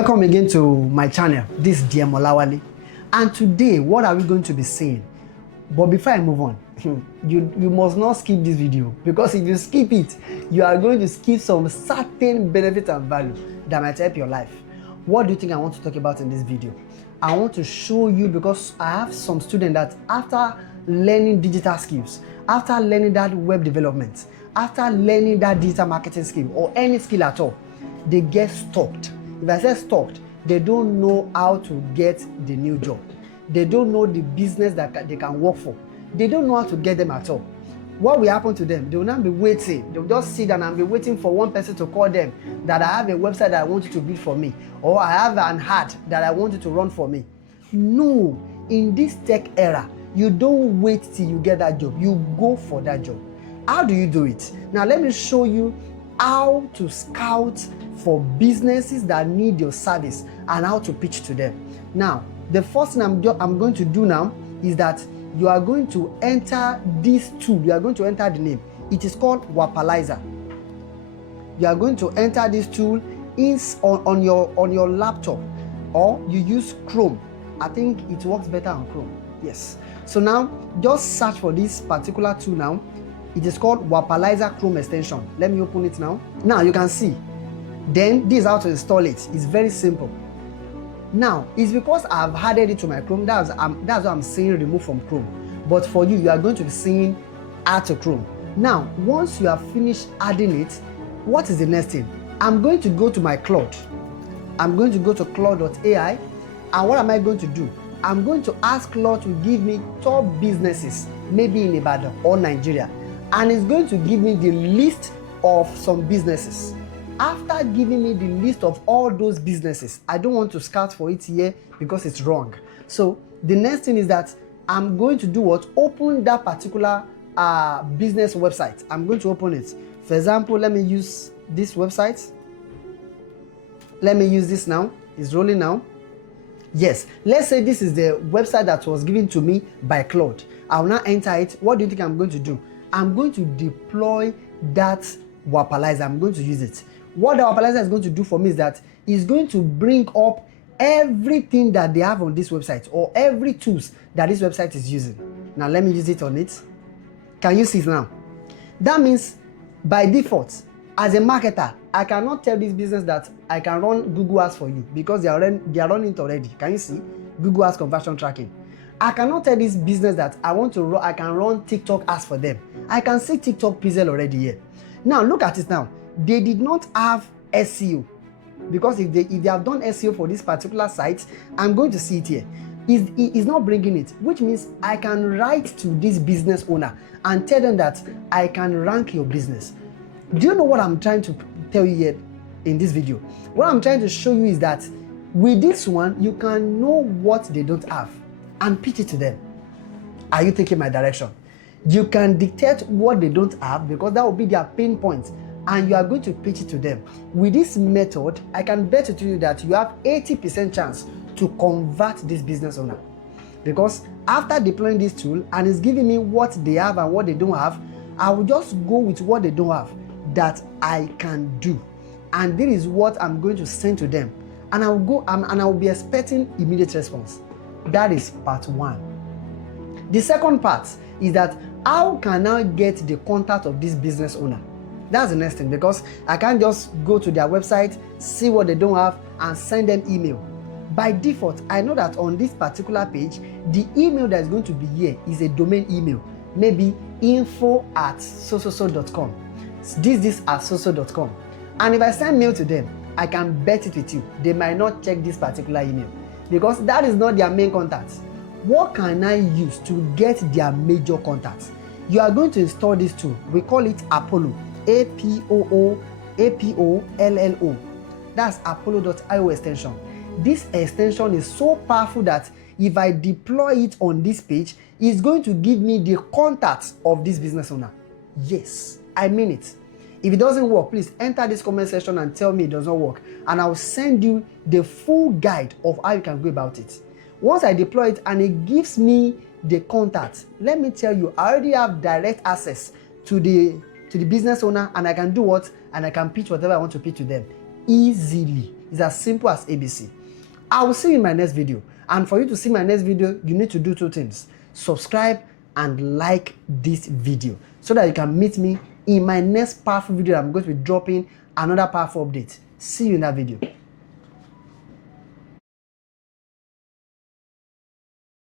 Welcome again to my channel. This is Wappalyzer, and today what are we going to be seeing? But before I move on, you must not skip this video, because if you skip it, you are going to skip some certain benefits and value that might help your life. What do you think I want to talk about in this video? I want to show you, because I have some students that after learning digital skills, after learning that web development, after learning that digital marketing skill or any skill at all, they get stuck. If I say stuck, they don't know how to get the new job. They don't know the business that they can work for. They don't know how to get them at all. What will happen to them? They will not be waiting. They will just sit down and be waiting for one person to call them that I have a website that I want you to build for me, or I have an ad that I want you to run for me. No, in this tech era, you don't wait till you get that job. You go for that job. How do you do it? Now let me show you how to scout for businesses that need your service and how to pitch to them. Now, the first thing I'm going to do now is that you are going to enter this tool. You are going to enter the name. It is called Wappalyzer. You are going to enter this tool on your laptop, or you use Chrome. I think it works better on Chrome. Yes. So now just search for this particular tool now. It is called Wappalyzer Chrome extension. Let me open it now. Now you can see. Then this is how to install it. It's very simple. Now it's because I've added it to my Chrome. That's what I'm saying remove from Chrome. But for you, you are going to be seeing add to Chrome. Now once you have finished adding it, what is the next thing? I'm going to go to my Cloud. I'm going to go to cloud.ai, and what am I going to do? I'm going to ask Cloud to give me top businesses, maybe in Ibadan or Nigeria, and it's going to give me the list of some businesses. After giving me the list of all those businesses, I don't want to scout for it here because it's wrong. So the next thing is that I'm going to do what? Open that particular business website. I'm going to open it. For example, let me use this website. Let me use this now. It's rolling now. Yes, let's say this is the website that was given to me by Claude. I will now enter it. What do you think I'm going to do? I'm going to deploy that Wappalyzer. I'm going to use it. What the Wappalyzer is going to do for me is that it's going to bring up everything that they have on this website, or every tools that this website is using. Now let me use it on it. Can you see it now? That means by default, as a marketer, I cannot tell this business that I can run Google Ads for you, because they are running it already. Can you see? Google Ads conversion tracking. I cannot tell this business that I can run TikTok ads for them. I can see TikTok pixel already here. Now look at it now. They did not have SEO, because if they have done SEO for this particular site, I'm going to see it here. It's not bringing it, which means I can write to this business owner and tell them that I can rank your business. Do you know what I'm trying to tell you here in this video? What I'm trying to show you is that with this one, you can know what they don't have and pitch it to them. Are you taking my direction? You can dictate what they don't have, because that will be their pain points, and you are going to pitch it to them. With this method, I can bet to you that you have 80% chance to convert this business owner, because after deploying this tool and it's giving me what they have and what they don't have, I will just go with what they don't have that I can do, and this is what I'm going to send to them, and I will go and I will be expecting immediate response. That is part one. The second part is that how can I get the contact of this business owner? That's the next thing, because I can't just go to their website, see what they don't have, and send them email. By default, I know that on this particular page, the email that is going to be here is a domain email, maybe info@sososo.com. This at soso.com. And if I send mail to them, I can bet it with you, they might not check this particular email, because that is not their main contact. What can I use to get their major contacts? You are going to install this tool. We call it Apollo. Apollo. That's Apollo.io extension. This extension is so powerful that if I deploy it on this page, it's going to give me the contacts of this business owner. Yes, I mean it. If it doesn't work, please enter this comment section and tell me it does not work, and I'll send you the full guide of how you can go about it. Once I deploy it and it gives me the contact, let me tell you, I already have direct access to the business owner, and I can do what? And I can pitch whatever I want to pitch to them easily. It's as simple as ABC. I will see you in my next video. And for you to see my next video, you need to do two things. Subscribe and like this video so that you can meet me in my next powerful video. I'm going to be dropping another powerful update. See you in that video.